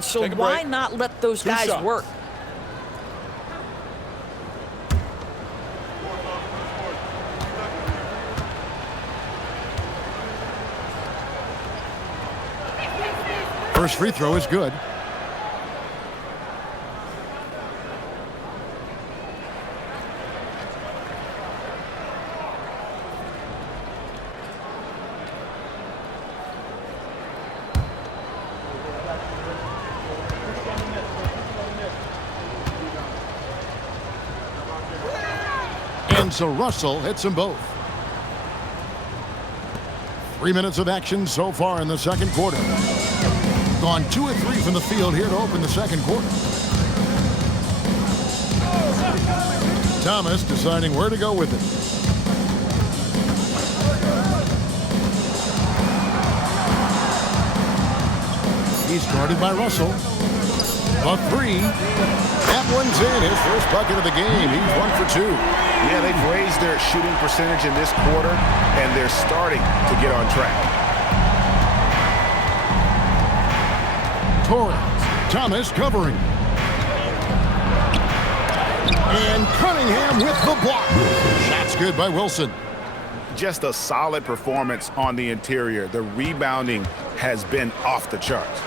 So why not let those guys work? First free throw is good. And so Russell hits them both. 3 minutes of action so far in the second quarter. Gone 2 of 3 from the field here to open the second quarter. Thomas deciding where to go with it. He's guarded by Russell. A 3. That one's in. His first bucket of the game. He's 1 for 2. Yeah, they've raised their shooting percentage in this quarter, and they're starting to get on track. Torrens. Thomas covering. And Cunningham with the block. Shot's good by Wilson. Just a solid performance on the interior. The rebounding has been off the charts.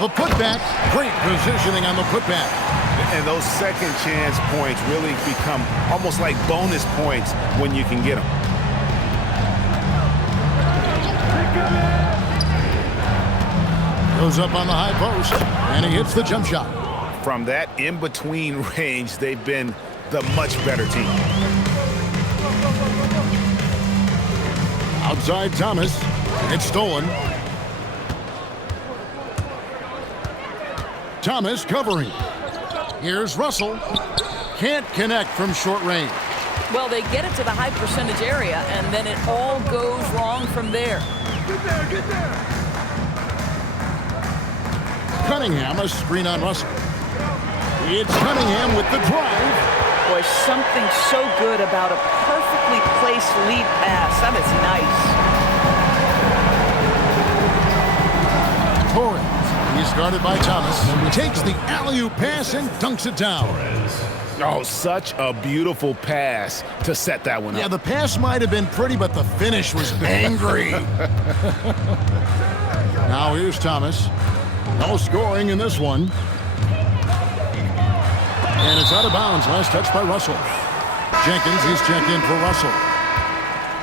The putback. Great positioning on the putback. And those second chance points really become almost like bonus points when you can get them. Goes up on the high post, and he hits the jump shot. From that in-between range, they've been the much better team. Outside Thomas. It's stolen. Thomas covering. Here's Russell. Can't connect from short range. Well, they get it to the high percentage area, and then it all goes wrong from there. Get there. Cunningham, a screen on Russell. It's Cunningham with the drive. Boy, something so good about a perfectly placed lead pass. That is nice. Torrens. He's guarded by Thomas. Takes the alley-oop pass and dunks it down. Oh, such a beautiful pass to set that one up. Yeah, the pass might have been pretty, but the finish was angry. Now here's Thomas. No scoring in this one. And it's out of bounds. Last touch by Russell. Jenkins, he's checked in for Russell.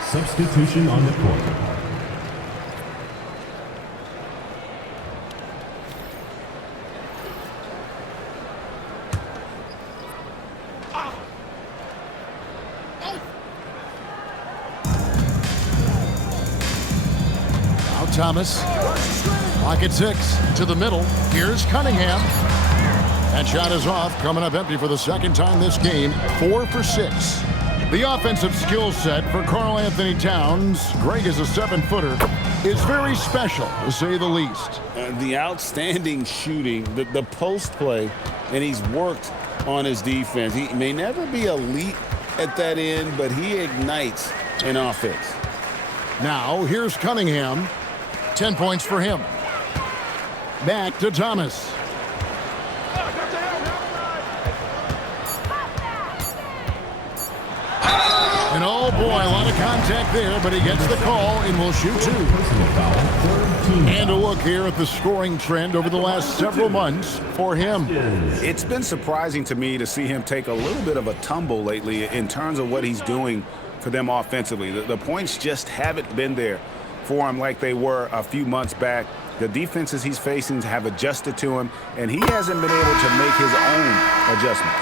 Substitution on the court. Thomas. Pocket 6 to the middle. Here's Cunningham. That shot is off. Coming up empty for the second time this game. 4 for 6. The offensive skill set for Karl Anthony Towns, Greg is a 7-footer, is very special, to say the least. The outstanding shooting, the post play, and he's worked on his defense. He may never be elite at that end, but he ignites an offense. Now, here's Cunningham. 10 points for him. Back to Thomas. And oh boy, a lot of contact there, but he gets the call and will shoot 2. And a look here at the scoring trend over the last several months for him. It's been surprising to me to see him take a little bit of a tumble lately in terms of what he's doing for them offensively. The points just haven't been there for him like they were a few months back. The defenses he's facing have adjusted to him, and he hasn't been able to make his own adjustment.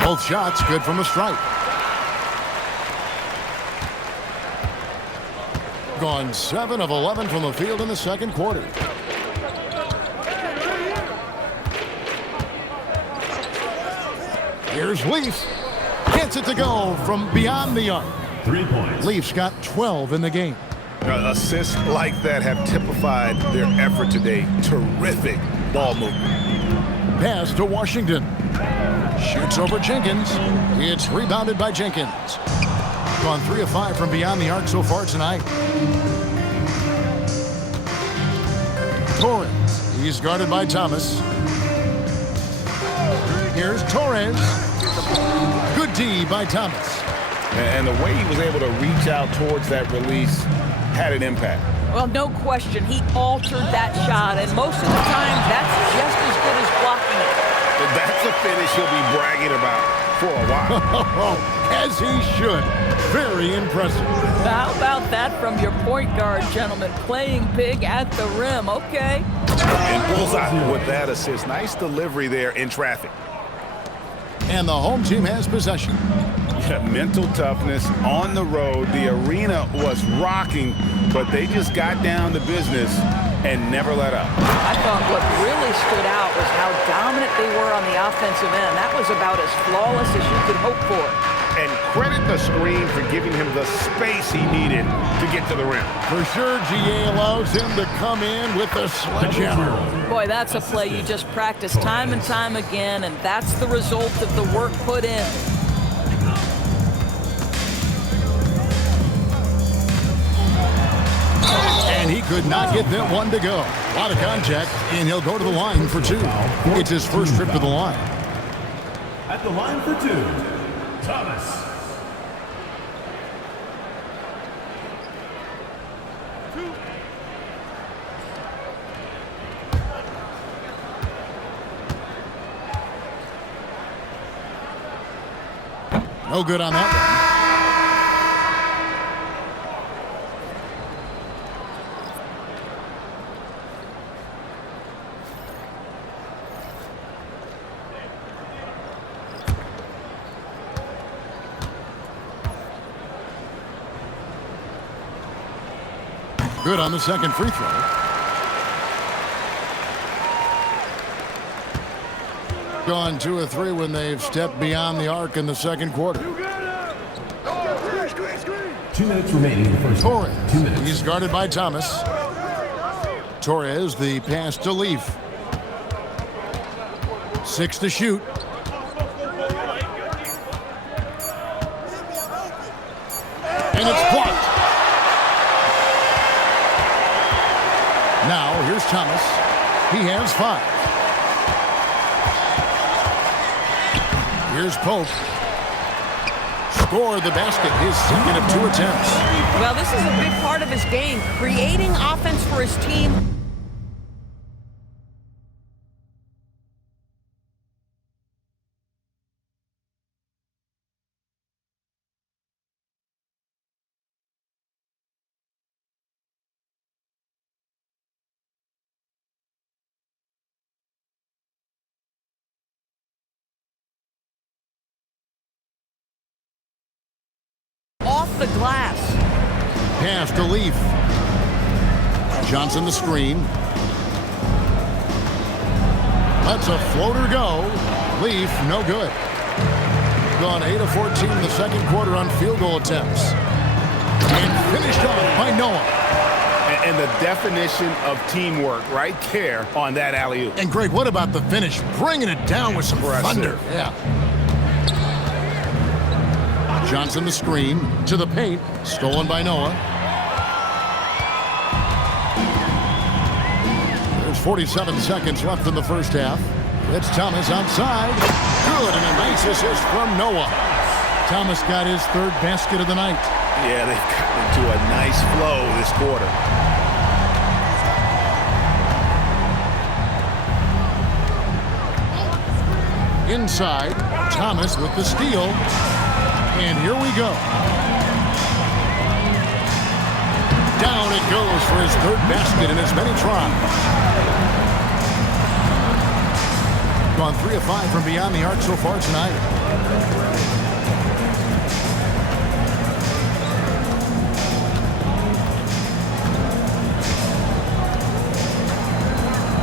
Both shots good from the stripe. Gone 7 of 11 from the field in the second quarter. Here's Leaf. Gets it to go from beyond the arc. 3 points. Leafs got 12 in the game. Assists like that have typified their effort today. Terrific ball movement. Pass to Washington. Shoots over Jenkins. It's rebounded by Jenkins. Gone 3 of 5 from beyond the arc so far tonight. Torres. He's guarded by Thomas. Here's Torres. Good D by Thomas. And the way he was able to reach out towards that release had an impact. Well, no question. He altered that shot, and most of the time, that's just as good as blocking it. That's a finish he'll be bragging about for a while. As he should. Very impressive. How about that from your point guard, gentlemen? Playing big at the rim. Okay. And bullseye with that assist. Nice delivery there in traffic. And the home team has possession. Yeah, mental toughness on the road. The arena was rocking, but they just got down to business and never let up. I thought what really stood out was how dominant they were on the offensive end. That was about as flawless as you could hope for. And credit the screen for giving him the space he needed to get to the rim. For sure, GA allows him to come in with the sledgehammer. Boy, that's a play you just practice time and time again, and that's the result of the work put in. And he could not get that one to go. A lot of contact, and he'll go to the line for 2. It's his first trip to the line. At the line for 2, Thomas. No good on that one. Good on the second free throw. Gone 2 of 3 when they've stepped beyond the arc in the second quarter. 2 minutes remaining in the first Torres. quarter. 2 minutes. He's guarded by Thomas. Torres, the pass to Leaf. 6 to shoot. And it's blocked. Now, here's Thomas. He has 5. Here's Pope. Scored the basket, his second of 2 attempts. Well, this is a big part of his game, creating offense for his team. Off the glass. Pass to Leaf. Johnson the screen. Lets a floater go. Leaf, no good. Gone 8 of 14 in the second quarter on field goal attempts. And finished off by Noah. And the definition of teamwork right there on that alley-oop. And Greg, what about the finish? Bringing it down with some thunder. Yeah. Johnson the screen to the paint. Stolen by Noah. There's 47 seconds left in the first half. It's Thomas outside. Good, and a nice assist from Noah. Thomas got his 3rd basket of the night. Yeah, they've gotten into a nice flow this quarter. Inside, Thomas with the steal. And here we go. Down it goes for his 3rd basket in as many tries. Gone 3 of 5 from beyond the arc so far tonight.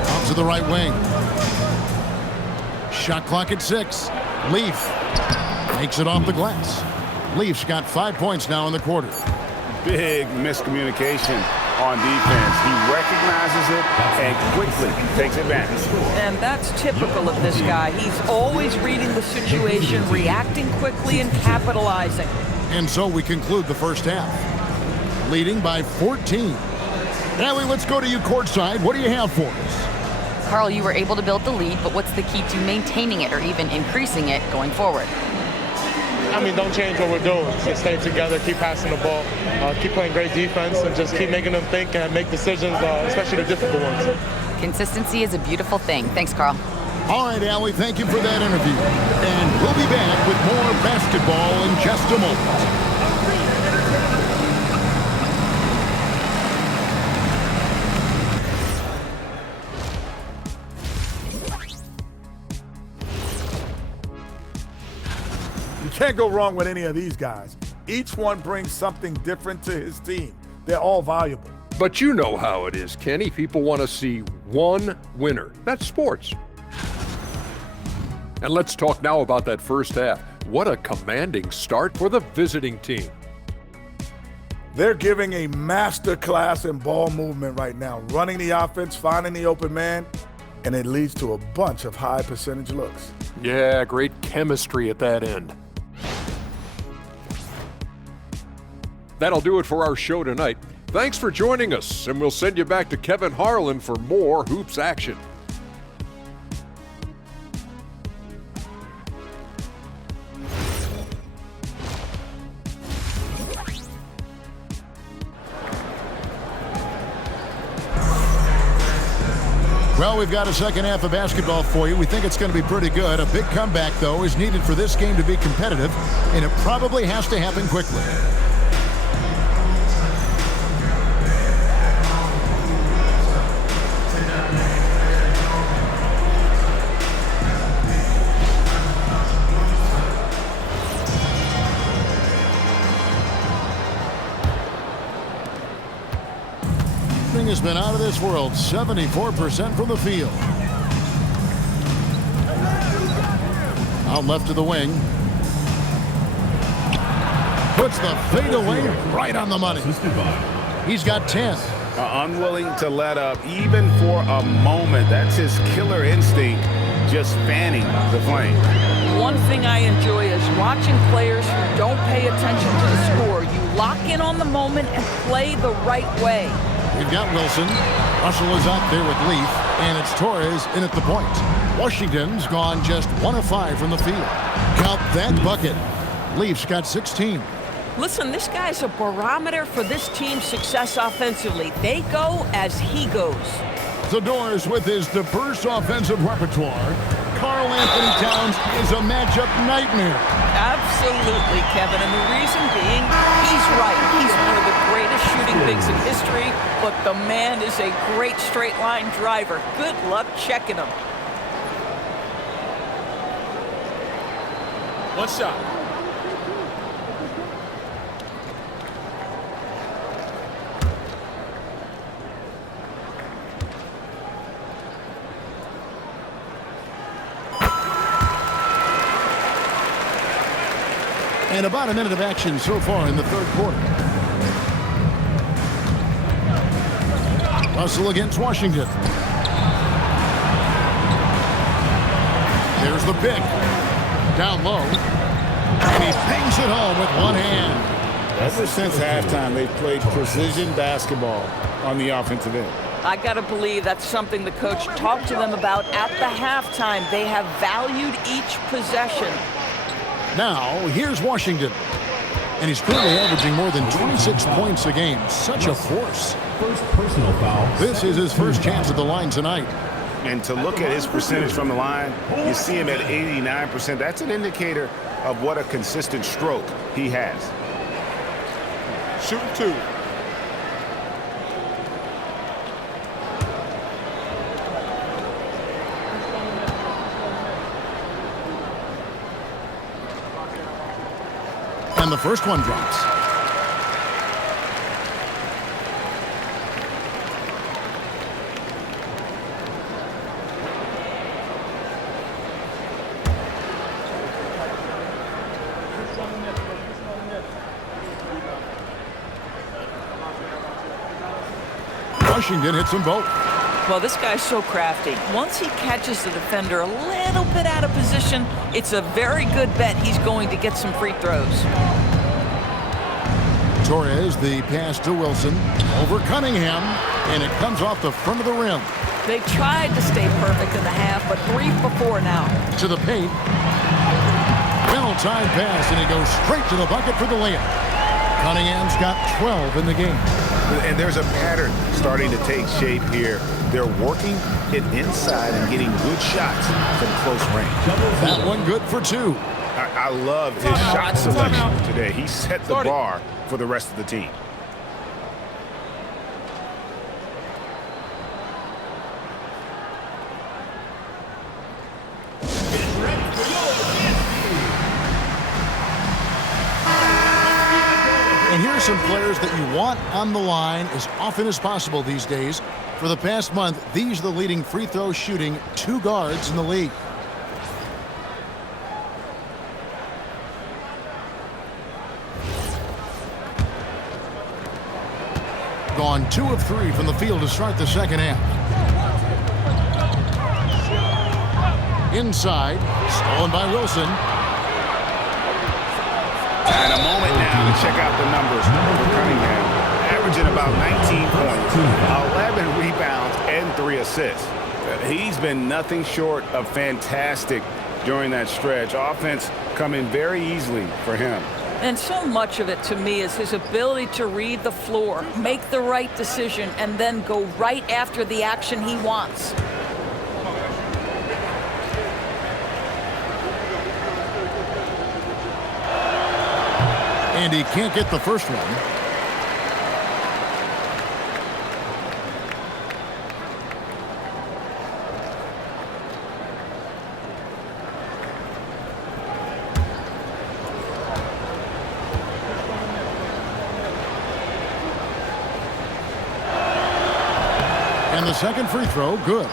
Out to the right wing. Shot clock at 6. Leaf makes it off the glass. Leafs got 5 points now in the quarter. Big miscommunication on defense. He recognizes it and quickly takes advantage. And that's typical of this guy. He's always reading the situation, reacting quickly, and capitalizing. And so we conclude the first half, leading by 14. Allie, let's go to you courtside. What do you have for us? Carl, you were able to build the lead, but what's the key to maintaining it or even increasing it going forward? I mean, don't change what we're doing. Just stay together, keep passing the ball, keep playing great defense, and just keep making them think and make decisions, especially the difficult ones. Consistency is a beautiful thing. Thanks, Carl. All right, Allie, thank you for that interview. And we'll be back with more basketball in just a moment. You can't go wrong with any of these guys. Each one brings something different to his team. They're all valuable. But you know how it is, Kenny. People want to see one winner. That's sports. And let's talk now about that first half. What a commanding start for the visiting team. They're giving a master class in ball movement right now, running the offense, finding the open man, and it leads to a bunch of high percentage looks. Yeah, great chemistry at that end. That'll do it for our show tonight. Thanks for joining us, and we'll send you back to Kevin Harlan for more Hoops action. Well, we've got a second half of basketball for you. We think it's going to be pretty good. A big comeback, though, is needed for this game to be competitive, and it probably has to happen quickly. Has been out of this world, 74% from the field. Out left to the wing. Puts the fade away right on the money. He's got 10. Unwilling to let up even for a moment. That's his killer instinct, just fanning the flame. One thing I enjoy is watching players who don't pay attention to the score. You lock in on the moment and play the right way. We've got Wilson. Russell is out there with Leaf, and it's Torres in at the point. Washington's gone just 1 of 5 from the field. Count that bucket. Leafs got 16. Listen, this guy's a barometer for this team's success offensively. They go as he goes. Zador's with his diverse offensive repertoire. Karl Anthony Towns is a matchup nightmare. Absolutely, Kevin, and the reason being, he's right. He's one of the greatest shooting bigs in history, but the man is a great straight-line driver. Good luck checking him. One shot. And about a minute of action so far in the third quarter. Russell against Washington. There's the pick. Down low. And he bangs it home with one hand. Ever since halftime, they've played precision basketball on the offensive end. I got to believe that's something the coach talked to them about at the halftime. They have valued each possession. Now, here's Washington. And he's currently averaging more than 26 points a game. Such a force. First personal foul. This is his first chance at the line tonight. And to look at his percentage from the line, you see him at 89%. That's an indicator of what a consistent stroke he has. Shooting 2. And the first one drops. Washington hits them both. Well, this guy's so crafty. Once he catches the defender a little bit out of position, it's a very good bet he's going to get some free throws. Torres, the pass to Wilson. Over Cunningham, and it comes off the front of the rim. They tried to stay perfect in the half, but 3 for 4 now. To the paint. Well-timed pass, and it goes straight to the bucket for the layup. Cunningham's got 12 in the game. And there's a pattern starting to take shape here. They're working it inside and getting good shots from close range. That one good for 2. I love his shot selection today. He set the bar for the rest of the team. And here are some players that you want on the line as often as possible these days. For the past month, these are the leading free throw shooting 2 guards in the league. Gone 2 of 3 from the field to start the second half. Inside, stolen by Wilson. And a moment now to check out the numbers for Cunningham. Averaging about 19 points, 11 rebounds, and 3 assists. He's been nothing short of fantastic during that stretch. Offense coming very easily for him. And so much of it to me is his ability to read the floor, make the right decision, and then go right after the action he wants. And he can't get the first one. And the second free throw, good.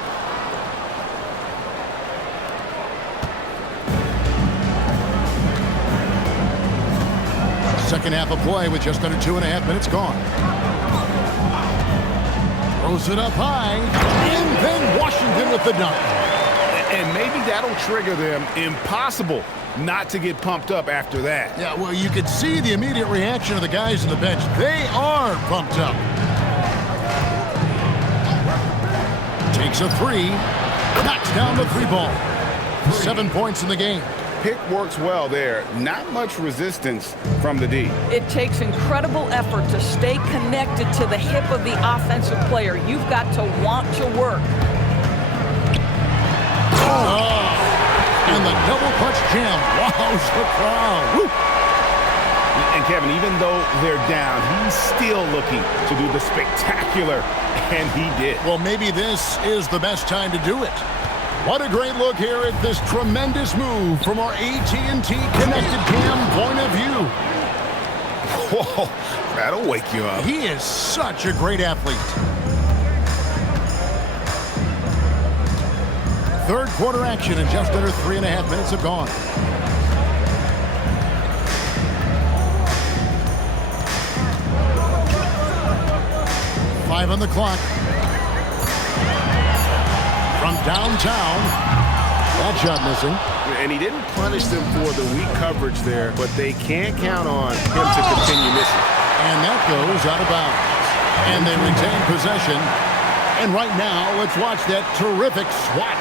Second half of play with just under 2.5 minutes gone. Throws it up high, and then Washington with the dunk. And maybe that'll trigger them. Impossible not to get pumped up after that. Yeah, well, you could see the immediate reaction of the guys on the bench. They are pumped up. Takes a 3, knocks down the 3 ball. 7 points in the game. Pick works well there. Not much resistance from the D. It takes incredible effort to stay connected to the hip of the offensive player. You've got to want to work. And the double clutch jam wows the crowd. Woo. And Kevin, even though they're down, he's still looking to do the spectacular, and he did. Well, maybe this is the best time to do it. What a great look here at this tremendous move from our AT&T Connected Cam point of view. Whoa, that'll wake you up. He is such a great athlete. Third quarter action, and just under 3.5 minutes have gone. Five on the clock. From downtown, that shot missing. And he didn't punish them for the weak coverage there, but they can't count on him to continue missing. And that goes out of bounds. And they retain possession. And right now, let's watch that terrific swat.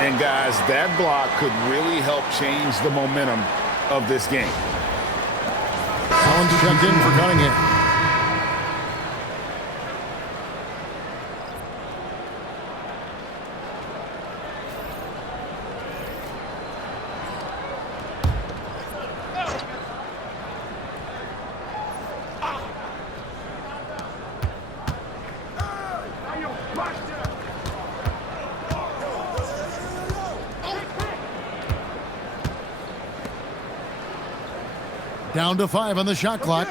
And guys, that block could really help change the momentum of this game. Collins checked in for Cunningham. Down to 5 on the shot clock.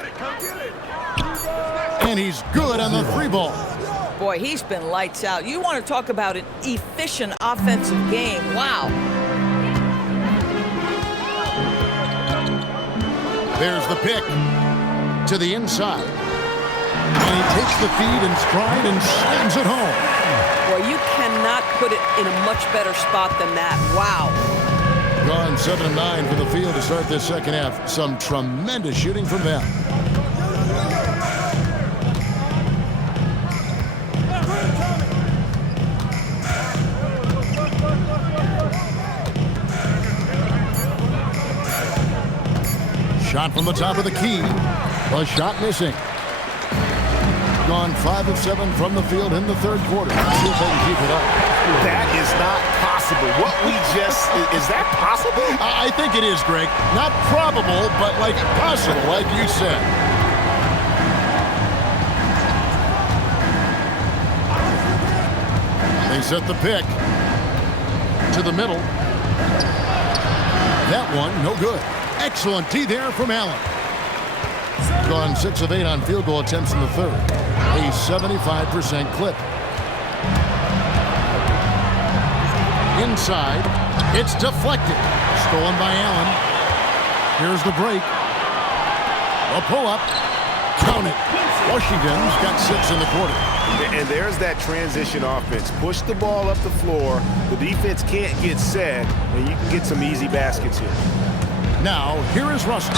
And he's good on the 3 ball. Boy, he's been lights out. You want to talk about an efficient offensive game. Wow. There's the pick to the inside. And he takes the feed in stride and slams it home. Well, you cannot put it in a much better spot than that. Wow. Gone 7 of 9 from the field to start this second half. Some tremendous shooting from them. Shot from the top of the key. A shot missing. Gone 5 of 7 from the field in the third quarter. See if they can keep it up. That is not possible. What we just, is that possible? I think it is, Greg. Not probable, but like possible, like you said. They set the pick to the middle. That one, no good. Excellent D there from Allen. Gone 6 of 8 on field goal attempts in the third. A 75% clip. Inside, it's deflected. Stolen by Allen. Here's the break. A pull-up. Count it. Washington's got 6 in the quarter. And there's that transition offense. Push the ball up the floor. The defense can't get set, and you can get some easy baskets here. Now, here is Russell.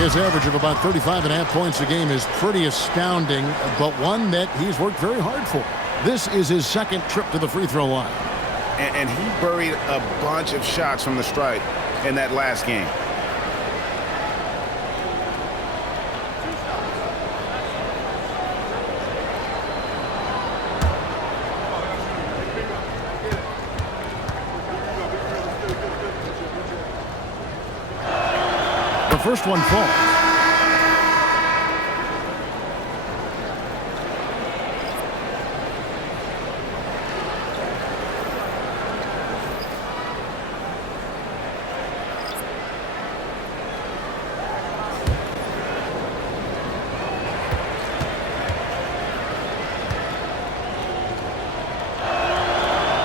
His average of about 35.5 points a game is pretty astounding, but one that he's worked very hard for. This is his second trip to the free throw line. And he buried a bunch of shots from the stripe in that last game. The first one falls.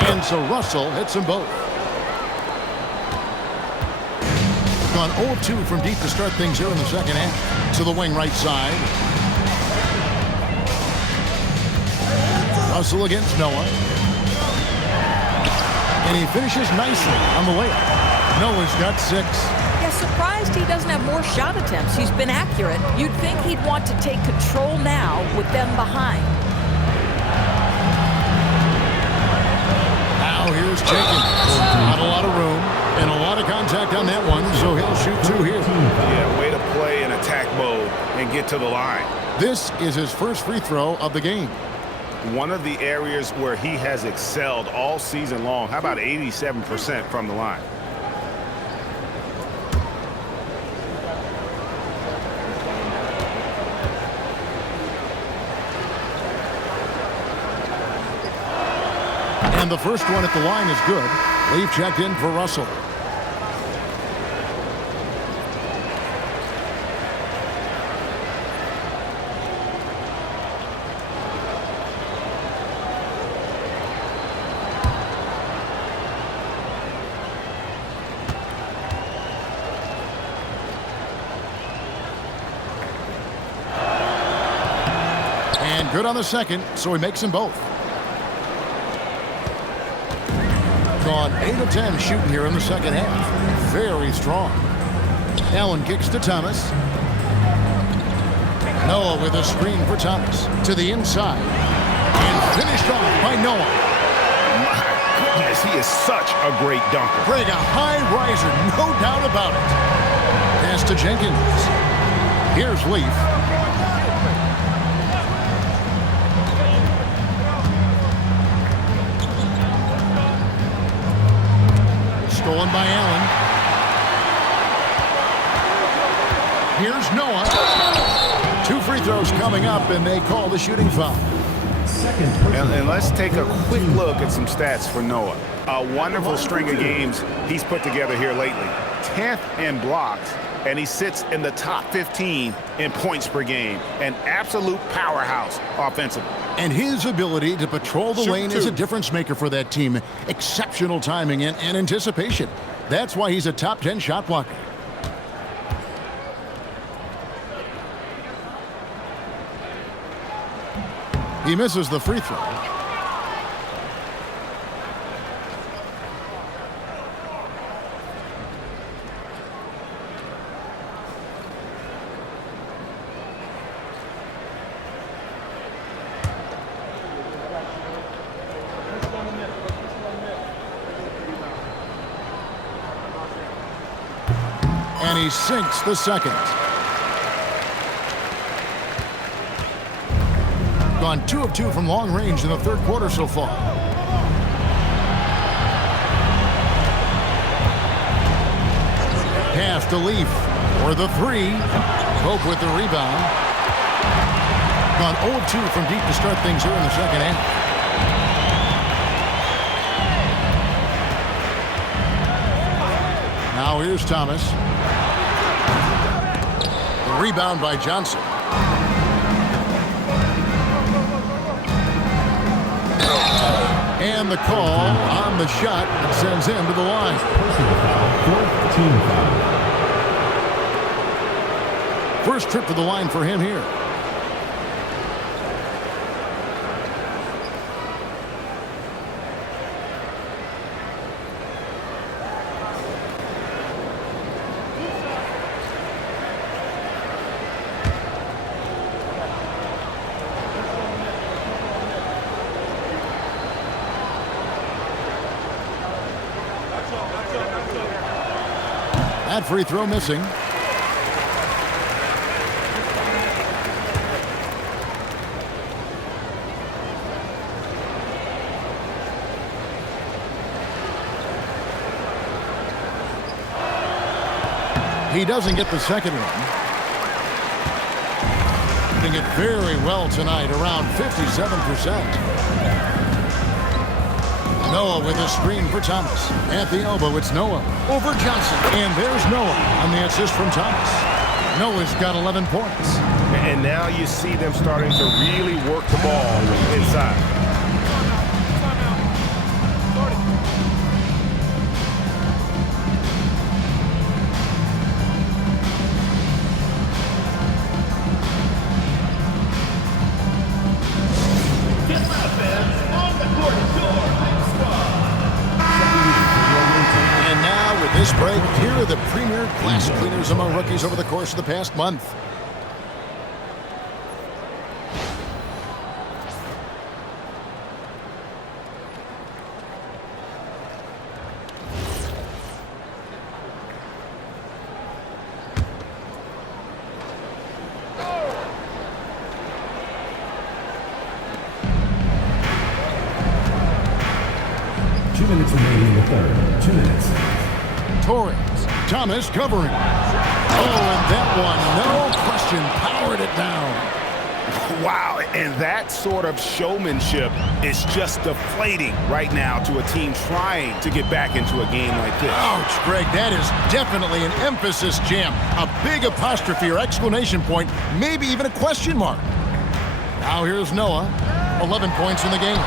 And so Russell hits them both. Gone 0-2 from deep to start things here in the second half. To the wing right side. Russell against Noah. And he finishes nicely on the layup. Noah's got 6. Yeah, surprised he doesn't have more shot attempts. He's been accurate. You'd think he'd want to take control now with them behind. Now here's Jenkins. Not a lot of room. And a lot of contact on that one, so he'll shoot 2 here. Yeah, way to play in attack mode and get to the line. This is his first free throw of the game. One of the areas where he has excelled all season long. How about 87% from the line? And the first one at the line is good. Leaf checked in for Russell. And good on the second, so he makes them both. Gone 8 of 10 shooting here in the second half. Very strong. Allen kicks to Thomas. Noah with a screen for Thomas. To the inside. And finished off by Noah. My goodness, he is such a great dunker. Greg, a high riser, no doubt about it. Pass to Jenkins. Here's Leaf. Stolen by Allen. Here's Noah. 2 free throws coming up, and they call the shooting foul. And let's take a quick look at some stats for Noah. A wonderful string of games he's put together here lately. 10th in blocks, and he sits in the top 15 in points per game. An absolute powerhouse offensively. And his ability to patrol the lane is a difference maker for that team. Exceptional timing and anticipation. That's why he's a top 10 shot blocker. He misses the free throw. And he sinks the second. Gone 2 of 2 from long range in the third quarter so far. Pass to Leaf for the 3. Pope with the rebound. Gone 0 of 2 from deep to start things here in the second half. Now here's Thomas. The rebound by Johnson. And the call on the shot that sends him to the line. First trip to the line for him here. That free throw missing. He doesn't get the second one. Doing it very well tonight, around 57%. Noah with a screen for Thomas. At the elbow, it's Noah over Johnson. And there's Noah on the assist from Thomas. Noah's got 11 points. And now you see them starting to really work the ball inside. This break, here are the premier glass cleaners among rookies over the course of the past month. Torres, Thomas covering. Oh, and that one, no question, powered it down. Wow, and that sort of showmanship is just deflating right now to a team trying to get back into a game like this. Ouch, Greg, that is definitely an emphasis jam. A big apostrophe or exclamation point, maybe even a question mark. Now here's Noah, 11 points in the game.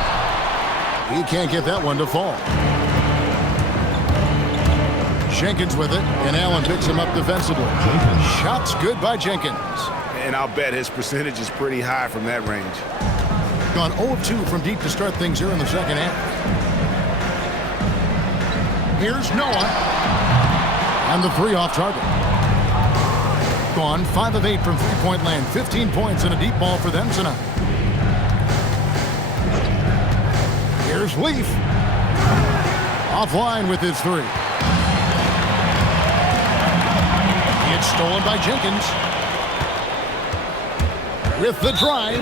He can't get that one to fall. Jenkins with it, and Allen picks him up defensively. Shots good by Jenkins. And I'll bet his percentage is pretty high from that range. Gone 0 of 2 from deep to start things here in the second half. Here's Noah. And the 3 off target. Gone 5 of 8 from three-point land. 15 points and a deep ball for them tonight. Here's Leaf. Offline with his 3. It's stolen by Jenkins. With the drive.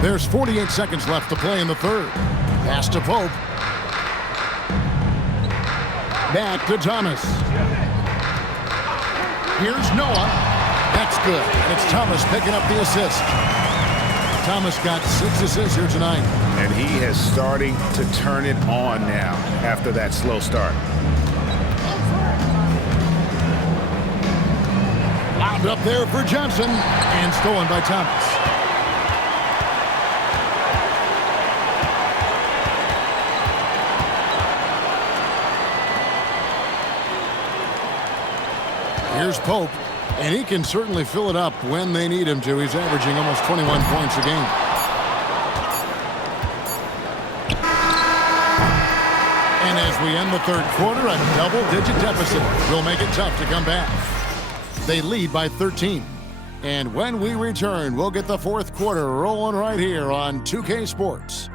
There's 48 seconds left to play in the third. Pass to Pope. Back to Thomas. Here's Noah. That's good. And it's Thomas picking up the assist. Thomas got 6 assists here tonight. And he is starting to turn it on now after that slow start. Lobbed up there for Johnson and stolen by Thomas. Here's Pope, and he can certainly fill it up when they need him to. He's averaging almost 21 points a game. And as we end the third quarter, a double-digit deficit will make it tough to come back. They lead by 13. And when we return, we'll get the fourth quarter rolling right here on 2K Sports.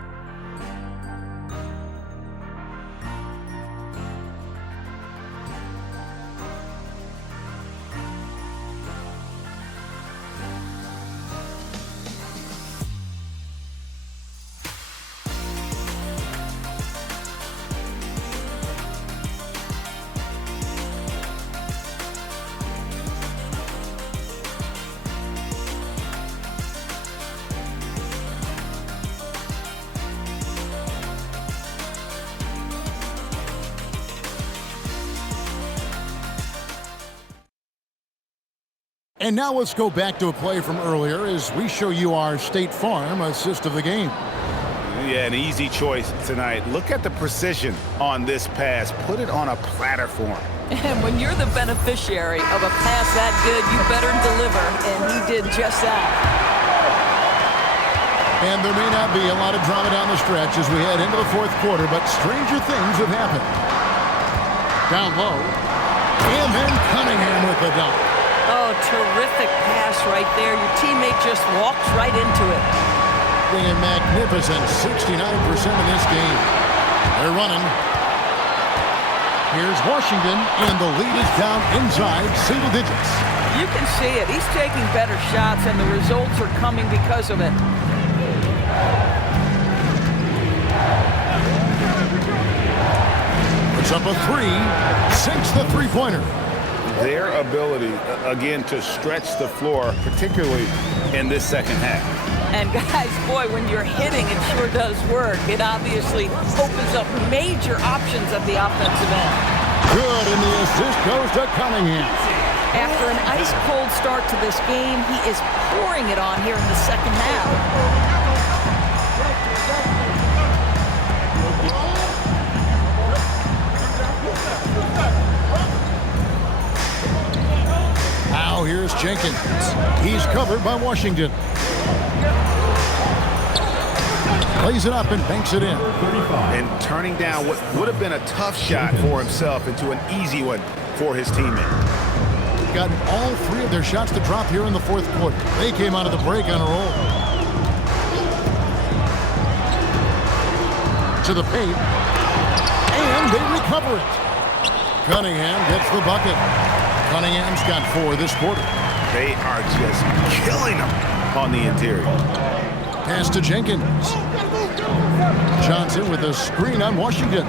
And now let's go back to a play from earlier as we show you our State Farm assist of the game. Yeah, an easy choice tonight. Look at the precision on this pass. Put it on a platter for him. And when you're the beneficiary of a pass that good, you better deliver, and he did just that. And there may not be a lot of drama down the stretch as we head into the fourth quarter, but stranger things have happened. Down low, and then Cunningham with the dunk. Oh, terrific pass right there. Your teammate just walks right into it. A magnificent 69% in this game. They're running. Here's Washington, and the lead is down inside single digits. You can see it. He's taking better shots, and the results are coming because of it. Puts up a three, sinks the three-pointer. Their ability, again, to stretch the floor, particularly in this second half. And guys, boy, when you're hitting, it sure does work. It obviously opens up major options at the offensive end. Good, and the assist goes to Cunningham. After an ice-cold start to this game, he is pouring it on here in the second half. Now here's Jenkins. He's covered by Washington. Plays it up and banks it in. And turning down what would have been a tough shot for himself into an easy one for his teammate. Gotten all three of their shots to drop here in the fourth quarter. They came out of the break on a roll. To the paint. And they recover it. Cunningham gets the bucket. Cunningham's got 4 this quarter. They are just killing them on the interior. Pass to Jenkins. Johnson with a screen on Washington.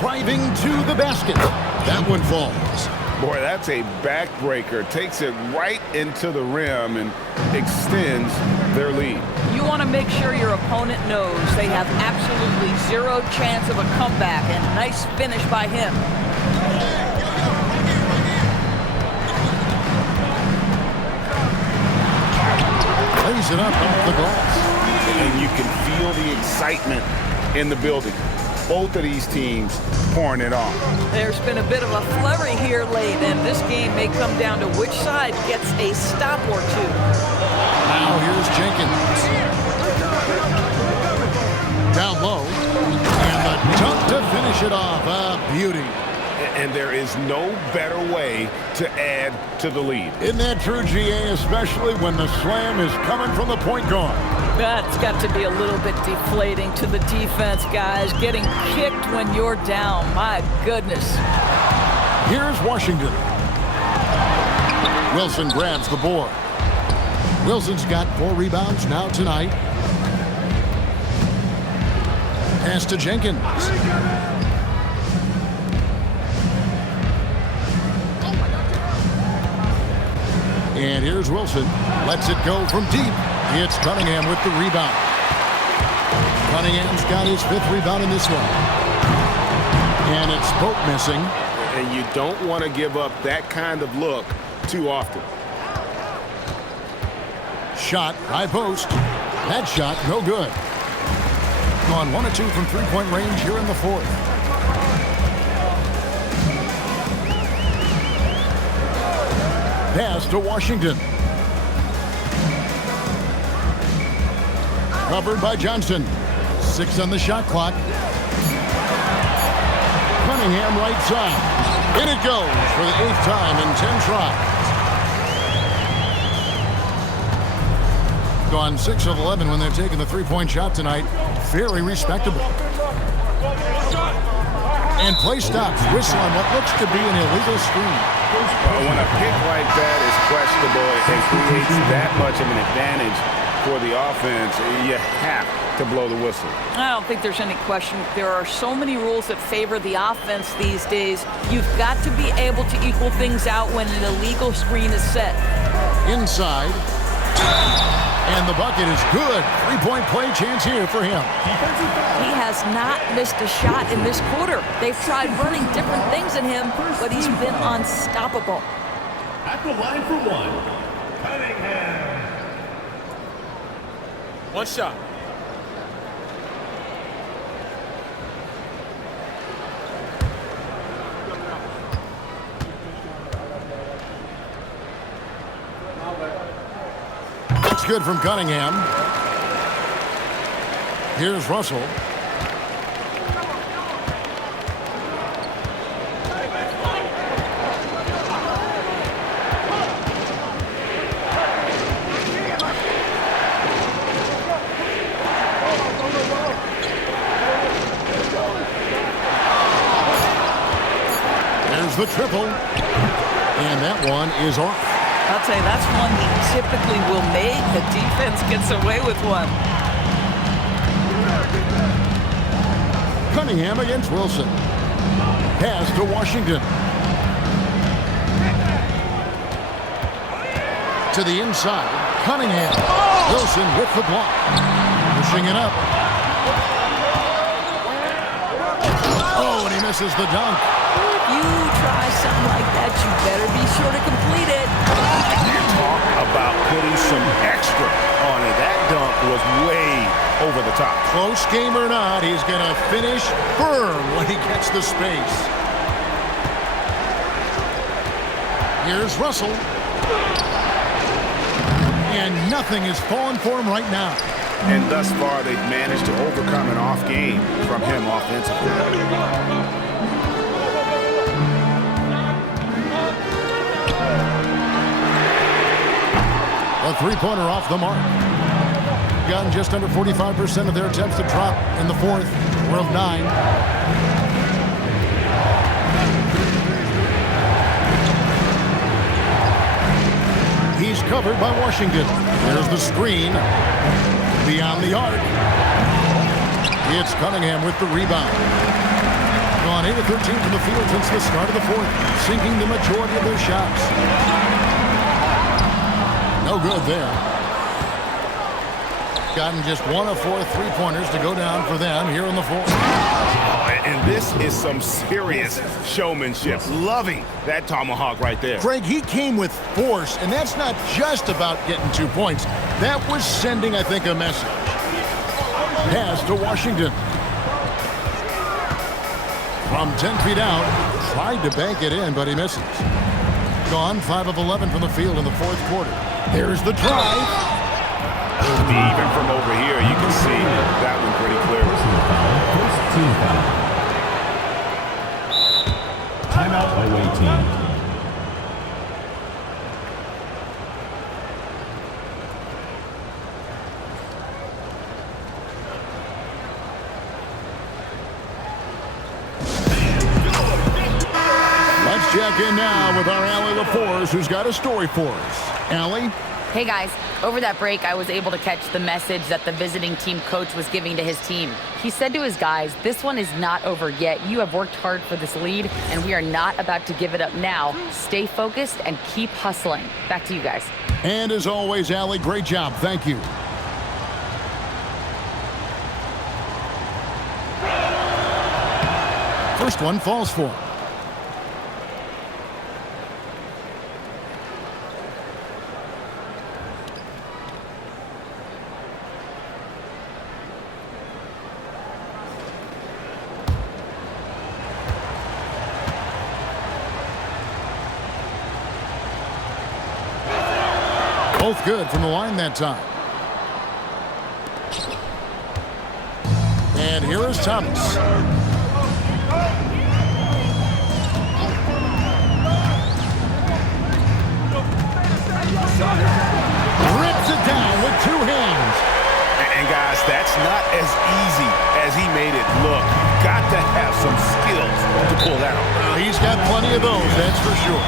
Driving to the basket. That one falls. Boy, that's a backbreaker. Takes it right into the rim and extends their lead. You want to make sure your opponent knows they have absolutely zero chance of a comeback, and nice finish by him. Plays it up off the glass. And you can feel the excitement in the building. Both of these teams pouring it on. There's been a bit of a flurry here late, and this game may come down to which side gets a stop or two. Now here's Jenkins. Down low. And the dunk to finish it off. A beauty. And there is no better way to add to the lead. Isn't that true, GA, especially when the slam is coming from the point guard? That's got to be a little bit deflating to the defense, guys. Getting kicked when you're down. My goodness. Here's Washington. Wilson grabs the board. Wilson's got 4 rebounds now tonight. Pass to Jenkins. And here's Wilson. Lets it go from deep. It's Cunningham with the rebound. Cunningham's got his 5th rebound in this one. And it's Pope missing. And you don't want to give up that kind of look too often. Shot, high post. That shot, no good. Gone 1 of 2 from three-point range here in the fourth. Pass to Washington. Covered by Johnson. 6 on the shot clock. Cunningham right side. In it goes for the 8th time in 10 tries. Gone 6 of 11 when they've taken the three-point shot tonight. Very respectable. And play stops. Whistle on what looks to be an illegal screen. When a pick like that is questionable and creates that much of an advantage for the offense, you have to blow the whistle. I don't think there's any question. There are so many rules that favor the offense these days. You've got to be able to equal things out when an illegal screen is set. Inside. And the bucket is good. Three-point play chance here for him. He has not missed a shot in this quarter. They've tried running different things at him, but he's been unstoppable. At the line for one, Cunningham. One shot. It's good from Cunningham. Here's Russell. There's the triple. And that one is off. I'll tell you, that's one he typically will make. The defense gets away with one. Cunningham against Wilson. Pass to Washington. To the inside. Cunningham. Wilson with the block. Pushing it up. Oh, and he misses the dunk. If you try something like that, you better be sure to complete it. Talk about putting some extra on it. That dunk was way over the top. Close game or not, he's going to finish firm when he gets the space. Here's Russell. And nothing is falling for him right now. And thus far, they've managed to overcome an off game from him offensively. A three-pointer off the mark. Gotten just under 45% of their attempts to drop in the fourth. We're of 9. He's covered by Washington. There's the screen. Beyond the arc. It's Cunningham with the rebound. Gone 8 of 13 from the field since the start of the fourth. Sinking the majority of their shots. No good there. Gotten just 1 of 4 three-pointers to go down for them here in the fourth. Oh, and this is some serious showmanship. Loving that tomahawk right there. Greg, he came with force, and that's not just about getting 2 points. That was sending, I think, a message. Pass to Washington. From 10 feet out, tried to bank it in, but he misses. Gone 5 of 11 from the field in the fourth quarter. There's the drive. Even from over here, you can see that one pretty clearly. Timeout away team. Let's check in now with our Allie LaForce, who's got a story for us. Allie? Hey guys, over that break, I was able to catch the message that the visiting team coach was giving to his team. He said to his guys, this one is not over yet. You have worked hard for this lead, and we are not about to give it up now. Stay focused and keep hustling. Back to you guys. And as always, Allie, great job. Thank you. First one falls for him. Both good from the line that time. And here is Thomas. Rips it down with 2 hands. And guys, that's not as easy as he made it look. You've got to have some skills to pull that off. He's got plenty of those, that's for sure.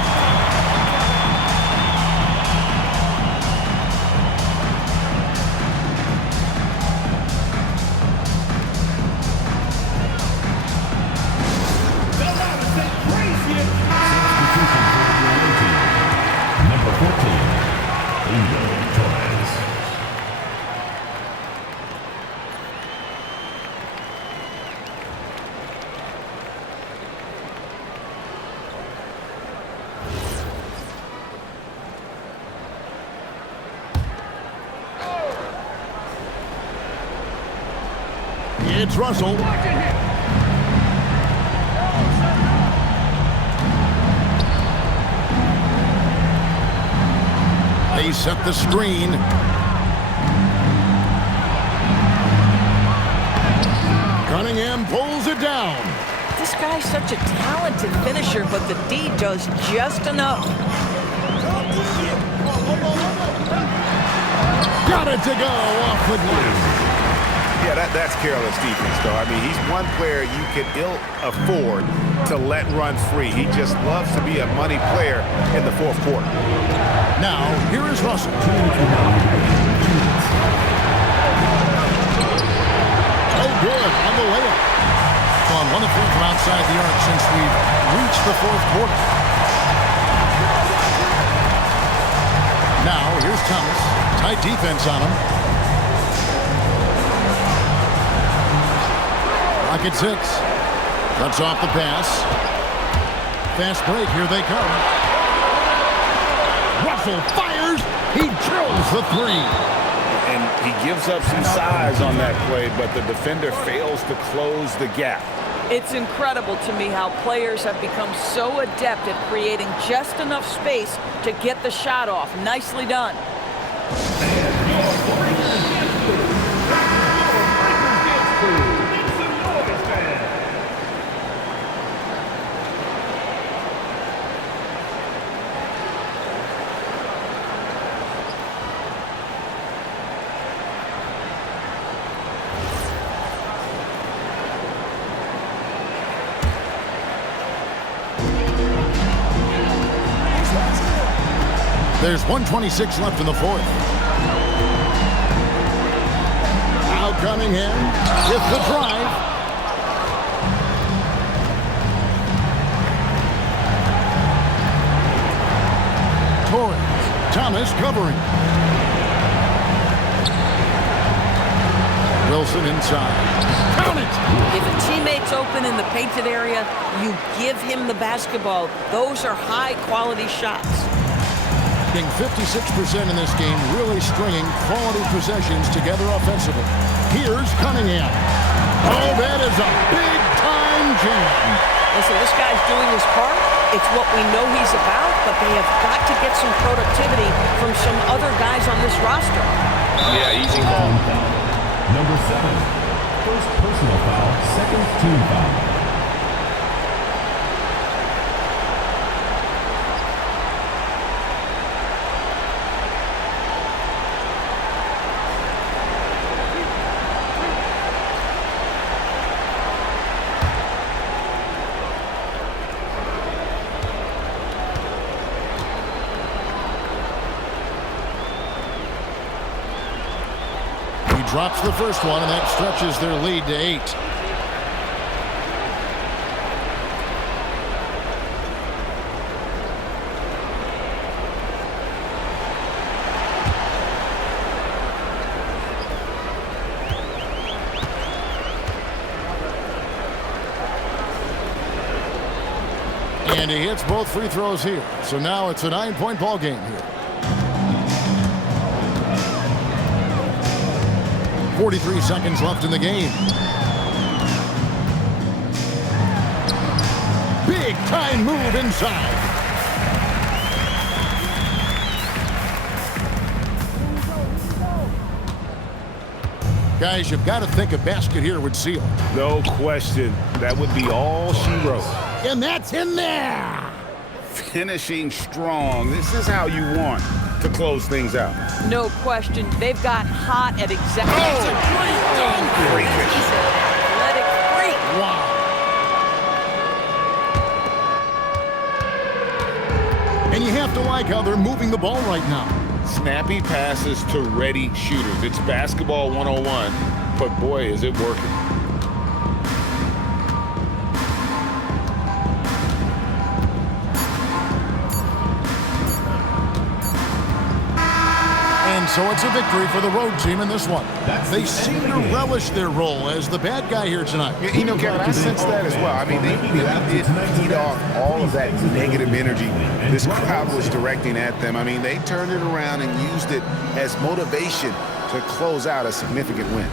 Number 14, Angel Torres. It's Russell. They set the screen. Cunningham pulls it down. This guy's such a talented finisher, but the D does just enough. Got it to go off the glass. Yeah, that's careless defense, though. I mean, he's one player you can ill afford to let run free. He just loves to be a money player in the fourth quarter. Now, here is Russell. Oh, good on the layup. On 1 of 3 from outside the arc since we've reached the fourth quarter. Now, here's Thomas. Tight defense on him. Rocket 6. Cuts off the pass. Fast break. Here they come. Russell fires. He drills the 3. And he gives up some size on that play, but the defender fails to close the gap. It's incredible to me how players have become so adept at creating just enough space to get the shot off. Nicely done. There's 1:26 left in the fourth. Now Cunningham with the drive. Torres. Thomas covering. Wilson inside. Count it! If a teammate's open in the painted area, you give him the basketball. Those are high-quality shots. 56% in this game, really stringing quality possessions together offensively. Here's Cunningham. Oh, that is a big-time jam. Listen, this guy's doing his part. It's what we know he's about, but they have got to get some productivity from some other guys on this roster. Yeah, easy call. Number 7, first personal foul, second team foul. Drops the first one, and that stretches their lead to 8. And he hits both free throws here. So now it's a 9-point ball game here. 43 seconds left in the game. Big time move inside. Guys, you've got to think a basket here would seal. No question. That would be all she wrote. And that's in there. Finishing strong. This is how you want to close things out. No question. They've got hot at exactly. Great finish. He's an athletic freak. Wow. And you have to like how they're moving the ball right now. Snappy passes to ready shooters. It's basketball 101, but boy, is it working. And so it's a victory for the road team in this one. They seem to relish their role as the bad guy here tonight. You know, Kevin, I sense that as well. I mean, they did feed off all of that negative energy this crowd was directing at them. I mean, they turned it around and used it as motivation to close out a significant win.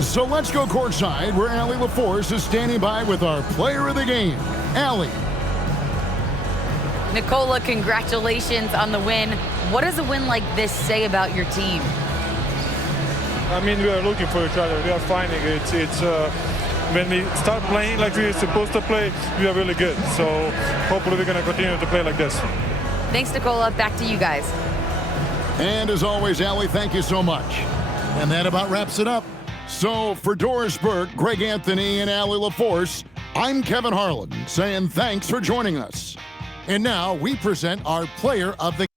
So let's go courtside where Allie LaForce is standing by with our player of the game, Allie. Nikola, congratulations on the win. What does a win like this say about your team? I mean, we are looking for each other. We are finding it. It's when we start playing like we're supposed to play, we are really good. So hopefully we're going to continue to play like this. Thanks, Nikola. Back to you guys. And as always, Allie, thank you so much. And that about wraps it up. So for Doris Burke, Greg Anthony, and Allie LaForce, I'm Kevin Harlan saying thanks for joining us. And now we present our player of the